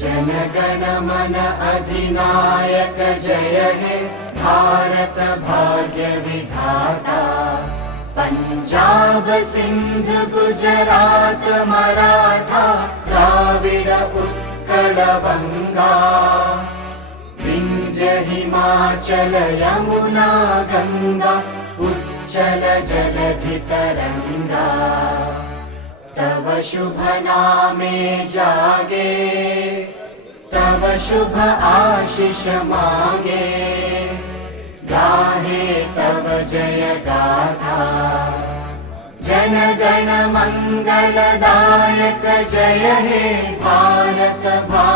जनगण मन अधिनायक जय हे भारत भाग्य विधाता। पंजाब सिंध गुजरात मराठा द्राविड उत्कल बंगा। विंध्य हिमाचल यमुना गंगा उच्चल जलधि तरंगा। तव शुभ नामे जागे तव शुभ आशीष मांगे। गाहे तव जय गाथा जनगण मंगलदायक जय हे भारत भाग्य